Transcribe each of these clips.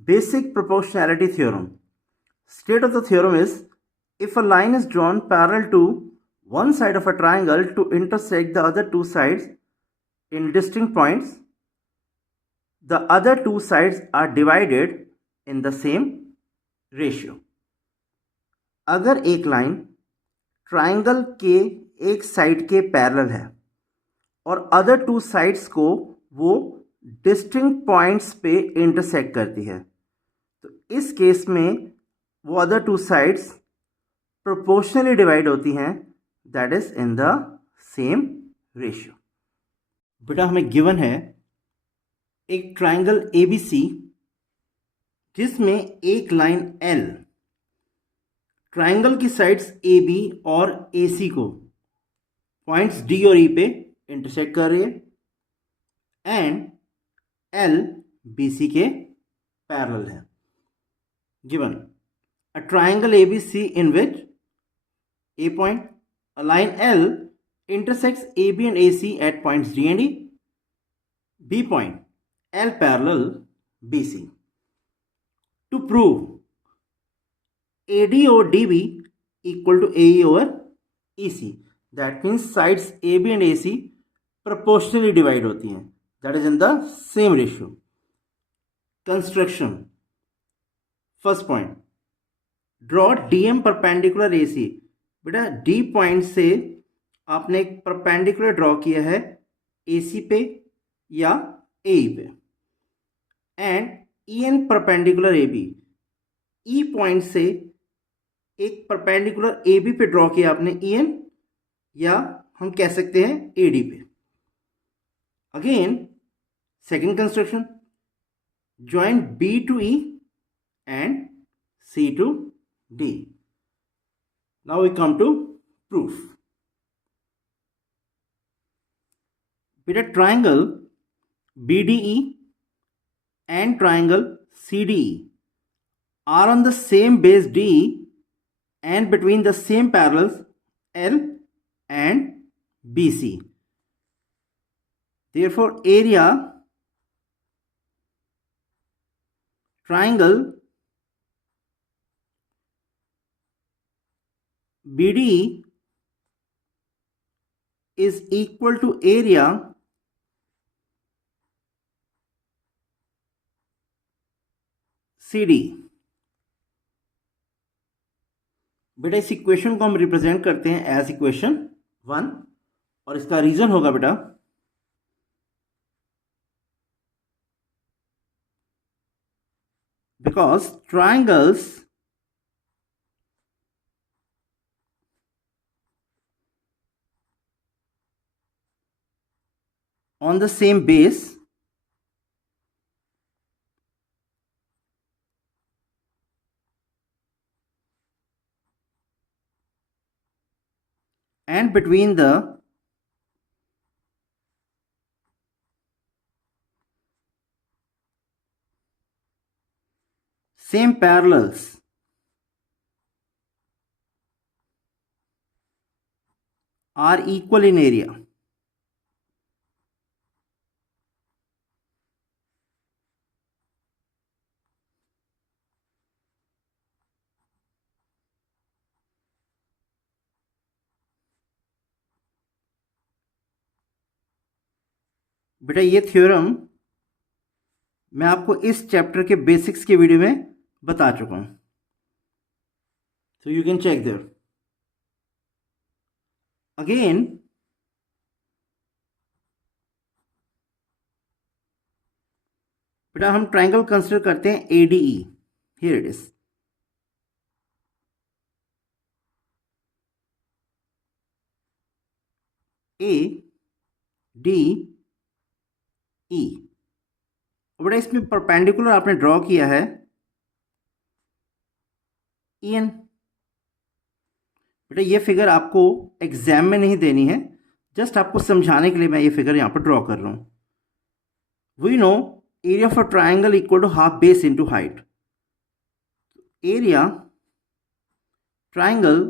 Basic proportionality theorem. State of the theorem is, if a line is drawn parallel to one side of a triangle to intersect the other two sides in distinct points, the other two sides are divided in the same ratio. अगर एक line triangle के एक साइड के पैरेलल है और other two sides को वो distinct points पे इंटरसेक्ट करती है, तो इस केस में वो other two sides proportionally divide होती हैं, that is in the same ratio. बेटा हमें गिवन है एक ट्राइंगल ABC जिसमें एक लाइन L ट्राइंगल की साइड्स AB और AC को पॉइंट्स D और E पे इंटरसेक्ट कर रही है एंड L BC के पैरेलल है. Given a triangle ABC in which A point, a line L intersects AB and AC at points D and E. B point, L parallel BC. To prove AD over DB equal to AE over EC, that means sides AB and AC proportionally divide होती हैं, that is in the same ratio. Construction. First point, draw DM perpendicular AC. बेटा D point से आपने एक perpendicular draw किया है AC पे या AE पे and EN perpendicular AB. E point से एक परपेंडिकुलर AB पे ड्रॉ किया आपने EN या हम कह सकते हैं AD पे. Again second construction, join B to E and C to D. Now we come to proof. With a triangle BDE and triangle CDE are on the same base DE and between the same parallels L and BC. Therefore, area triangle BDE is equal to area CD. बेटा इस equation को हम रिप्रेजेंट करते हैं as equation 1 और इसका रीजन होगा बेटा because triangles on the same base and between the same parallels are equal in area. बेटा ये थ्योरम मैं आपको इस चैप्टर के बेसिक्स के वीडियो में बता चुका हूं, so you can check there. Again, बेटा हम ट्राइंगल कंसिडर करते हैं ADE. Here it is. ADE. बेटा इसमें परपेंडिकुलर आपने ड्रॉ किया है EN. बेटा ये फिगर आपको एग्जाम में नहीं देनी है, जस्ट आपको समझाने के लिए मैं ये फिगर यहां पर ड्रॉ कर रहा हूं. We know area for triangle equal to half base into height. Area triangle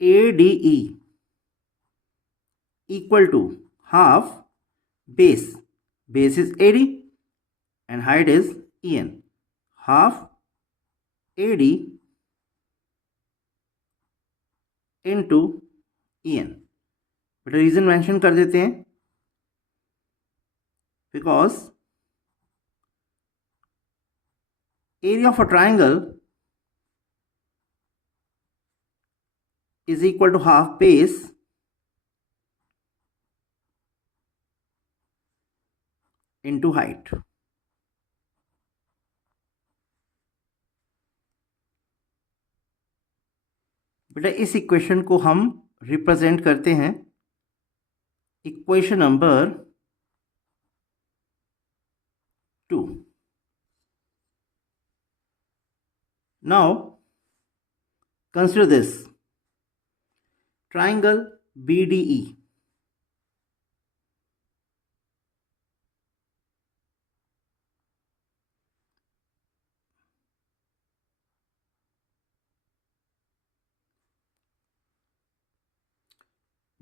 ADE equal to half base. Base is AD and height is EN, half AD into EN. बेटा रीजन मेंशन कर देते हैं, because area of a triangle is equal to half base into height. बेटा इस equation को हम रिप्रेजेंट करते हैं equation number 2. Now consider this triangle BDE.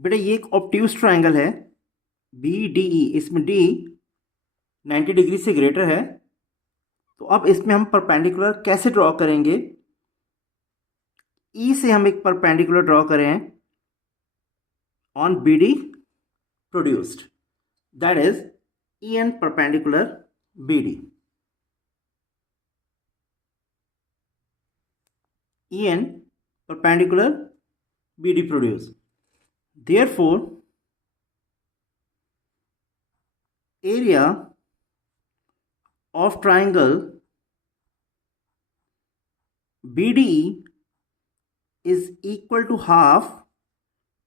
बेटा ये एक ऑब्ट्यूज ट्राइंगल है BDE, इसमें D 90 डिग्री से ग्रेटर है। तो अब इसमें हम परपेंडिकुलर कैसे ड्रॉ करेंगे? E से हम एक परपेंडिकुलर ड्रॉ करें on BD produced, that is EN perpendicular BD. EN perpendicular BD produced. Therefore, area of triangle BDE is equal to half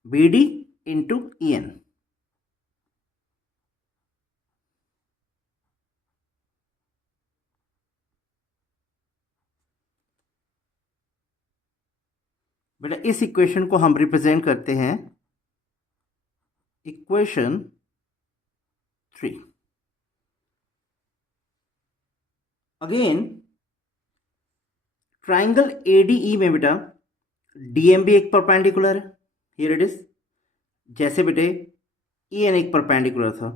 BD into EN. बेटा इस इक्वेशन को हम रिप्रेजेंट करते हैं इक्वेशन 3. अगेन ट्राइंगल ADE में बेटा DM भी एक परपेंडिकुलर है, हियर इट इज। जैसे बेटे EN एक परपेंडिकुलर था,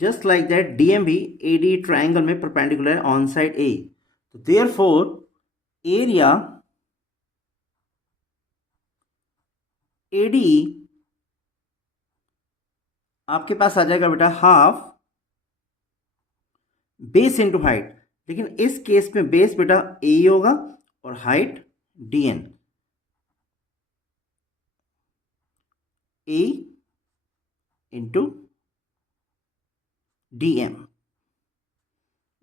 जस्ट लाइक दैट DM भी ADE ट्राइंगल में परपेंडिकुलर है ऑन साइड A. तो देयरफॉर एरिया ADE आपके पास आ जाएगा बेटा हाफ बेस इंटू हाइट, लेकिन इस केस में बेस बेटा AE होगा और height DN, A into DM.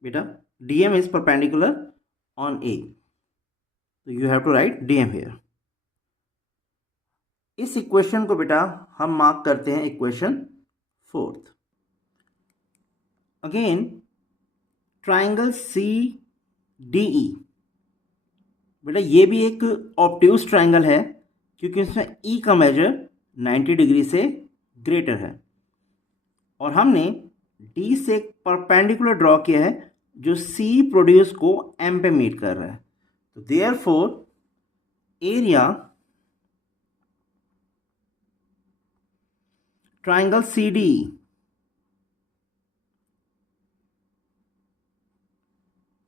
बेटा DM is perpendicular on A, so you have to write DM here. इस इक्वेशन को बेटा हम मार्क करते हैं इक्वेशन 4. अगेन ट्राइंगल CDE, बेटा ये भी एक ऑब्ट्यूज ट्राइंगल है क्योंकि इसमें E का मेजर 90 डिग्री से ग्रेटर है और हमने D से एक परपेंडिकुलर ड्रॉ किया है जो C प्रोड्यूस को M पे मीट कर रहा है। तो therefore area triangle CDE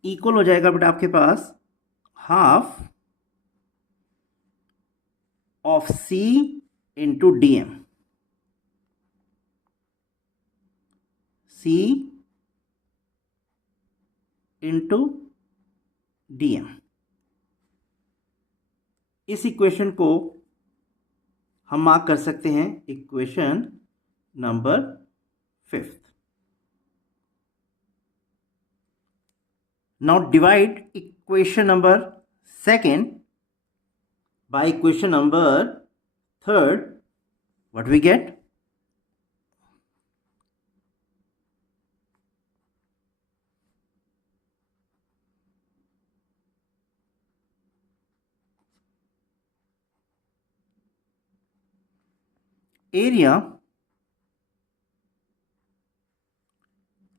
equal हो जाएगा बेटा आपके पास half of C into DM, C into DM. इस इक्वेशन को हम मार्क कर सकते हैं equation number 5. Now divide equation number 2 by equation number 3. What we get? Area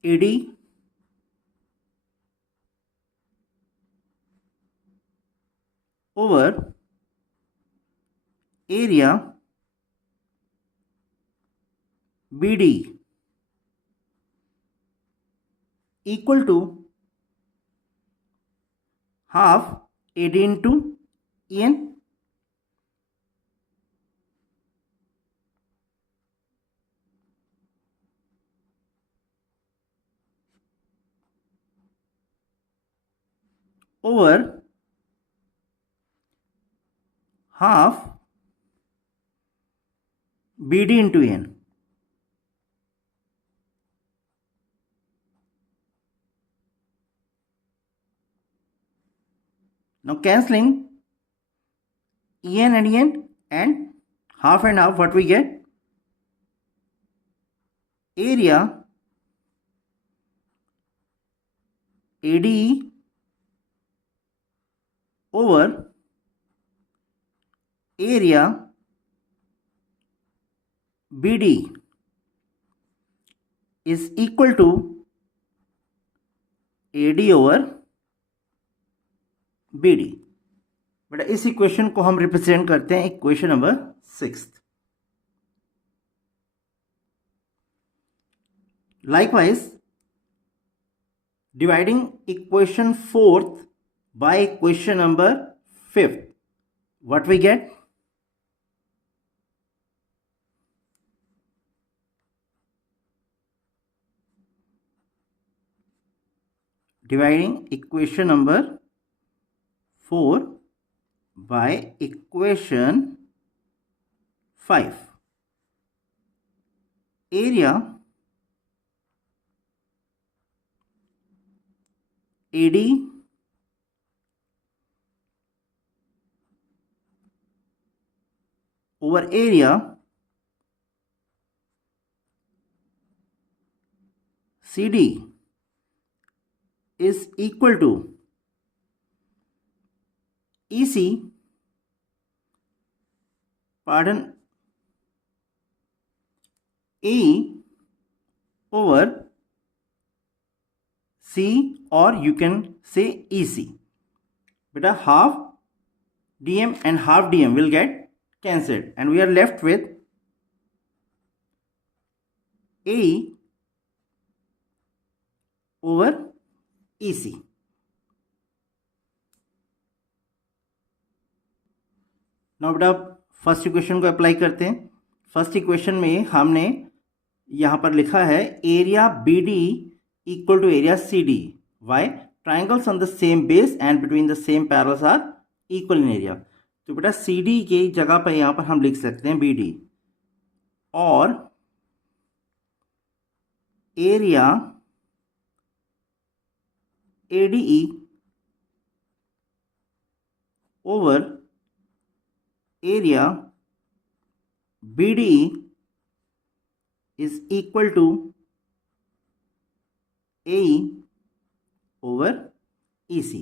AD over area BD equal to half AD into EN. Over half BD into EN. Now cancelling EN and half, what we get? Area ADE over area BD is equal to AD over BD. बेटा इस equation को हम रिप्रेजेंट करते हैं equation number 6. Likewise, dividing equation 4th by equation number 5th, what we get? Dividing equation number 4 by equation 5. Area AD over area CD is equal to EC, AE over C, or you can say EC. Beta half DM and half DM will get cancelled and we are left with AE over EC. Now बेटा first equation को अप्लाई करते हैं. First equation में हमने यहाँ पर लिखा है area BD equal to area CD. Why? Triangles on the same base and between the same parallels are equal in area. तो बेटा CD के जगह पर यहाँ पर हम लिख सकते हैं BD और area ADE over area BDE is equal to AE over EC.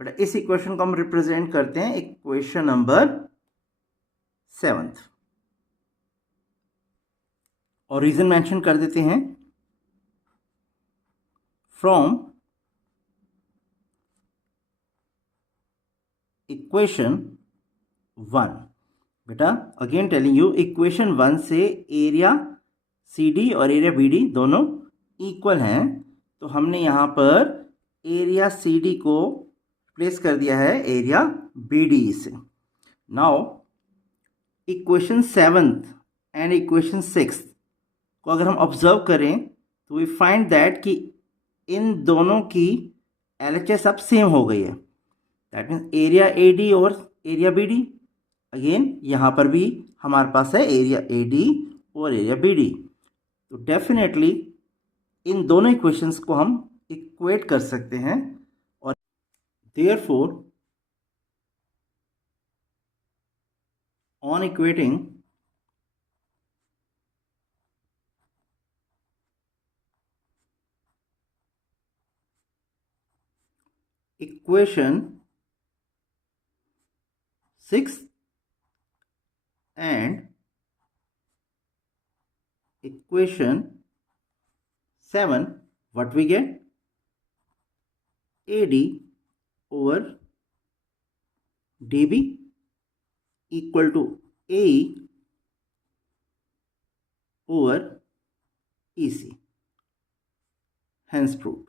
बेटा इस इक्वेशन को हम रिप्रेजेंट करते हैं इक्वेशन नंबर 7th और रीजन मेंशन कर देते हैं. From equation 1. बेटा अगेन टेलिंग यू, इक्वेशन 1 से एरिया CD और एरिया BD दोनों इक्वल हैं, तो हमने यहाँ पर एरिया CD को प्लेस कर दिया है एरिया BD से. Now equation 7th and equation 6th को अगर हम ऑब्जर्व करें तो वी फाइंड दैट कि इन दोनों की LHS अब सेम हो गई है. दैट मीन्स एरिया AD और एरिया BD. अगेन यहाँ पर भी हमारे पास है एरिया AD और एरिया BD. तो डेफिनेटली इन दोनों इक्वेशंस को हम इक्वेट कर सकते हैं और therefore on equating equation 6 and equation 7, what we get? AD over DB equal to AE over EC. Hence proved.